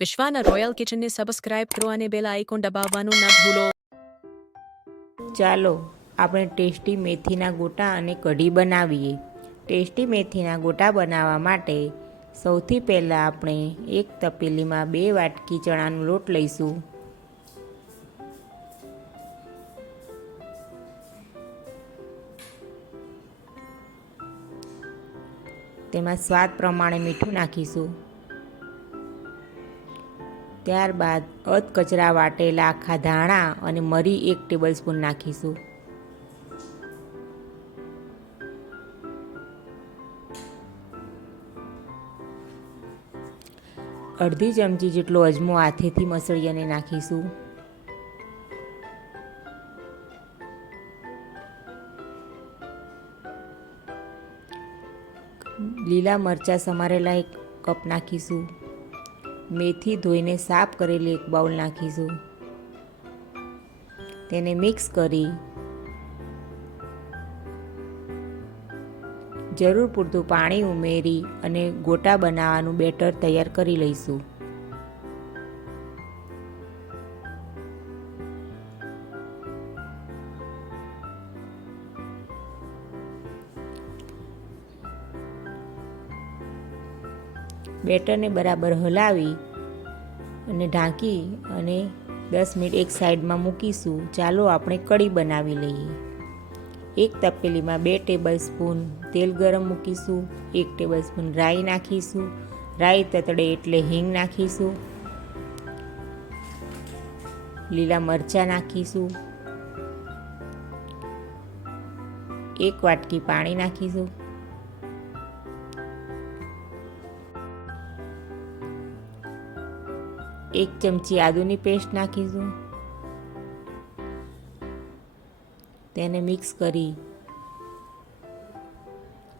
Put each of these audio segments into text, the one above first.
વિશ્વાના royal કિચનને subscribe કરો અને bell icon દબાવવાનું ન ભૂલો. ચાલો, આપણે ટેસ્ટી મેથીના ગોટા અને કઢી બનાવીએ. ટેસ્ટી મેથીના ગોટા બનાવવા માટે સૌથી પહેલાં આપણે એક તપેલીમાં બે વાટકી ચણાનો લોટ લઈશું. તેમાં સ્વાદ પ્રમાણે મીઠું નાખીશું. ત્યારબાદ અધ કચરા વાટેલા આખા ધાણા અને મરી એક ટેબલ સ્પૂન નાખીશું. અડધી ચમચી જેટલો અજમો હાથેથી મસળી અને નાખીશું. લીલા મરચાં સમારેલા એક કપ નાખીશું. મેથી ધોઈને સાફ કરેલી એક બાઉલ નાખીશું. તેને મિક્સ કરી જરૂર પૂરતું પાણી ઉમેરી અને ગોટા બનાવવાનું બેટર તૈયાર કરી લઈશું. બેટરને બરાબર હલાવી અને ઢાંકી અને દસ મિનિટ એક સાઈડમાં મૂકીશું. ચાલો આપણે કઢી બનાવી લઈએ. એક તપેલીમાં બે ટેબલ સ્પૂન તેલ ગરમ મૂકીશું. એક ટેબલ સ્પૂન રાઈ નાખીશું. રાઈ તતડે એટલે હિંગ નાખીશું. લીલા મરચાં નાખીશું. એક વાટકી પાણી નાખીશું. એક ચમચી આદુની પેસ્ટ નાખીશું. તેને મિક્સ કરી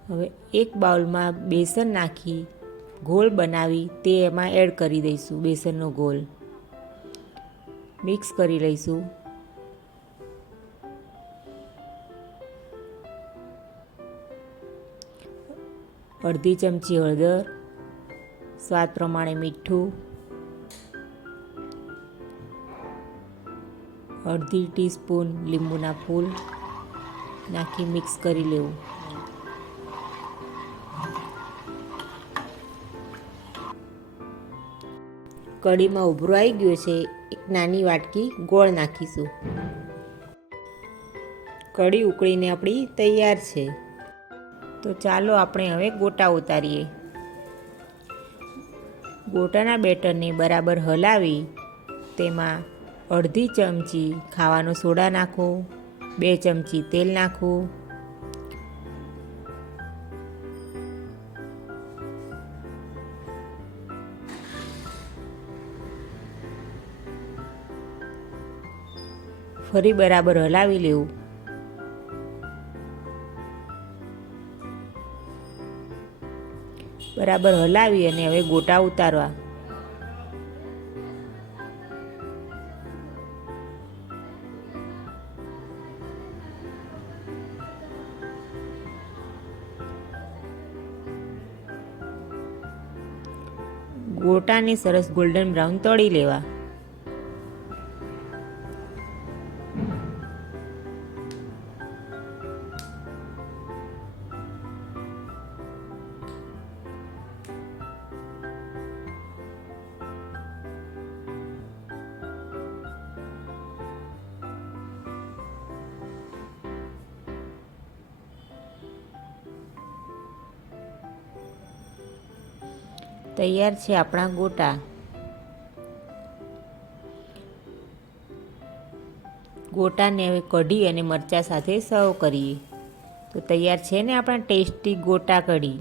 હવે એક બાઉલમાં બેસન નાખી ગોળ બનાવી તે એમાં એડ કરી દઈશું, બેસનનો ગોળ. મિક્સ કરી લઈશું. અડધી ચમચી હળદર, સ્વાદ પ્રમાણે મીઠું અડધી ટીસ્પૂન લીંબુના ફૂલ નાખી મિક્સ કરી લેવું. કઢીમાં ઉભરો આવી ગયો છે, એક નાની વાટકી ગોળ નાખીશું. કઢી ઉકળીને આપણી તૈયાર છે. તો ચાલો આપણે હવે ગોટા ઉતારીએ. ગોટાના બેટરને બરાબર હલાવી તેમાં અડધી ચમચી ખાવાનો સોડા નાખો, બે ચમચી તેલ નાખો. ફરી બરાબર હલાવી લેવું. બરાબર હલાવી અને હવે ગોટા ઉતારવા. ગોટાને સરસ ગોલ્ડન બ્રાઉન તળી લેવા. તૈયાર છે આપણા ગોટા. ગોટાને હવે કઢી અને મરચાં સાથે સર્વ કરીએ. તો તૈયાર છે ને આપણા ટેસ્ટી ગોટા કઢી.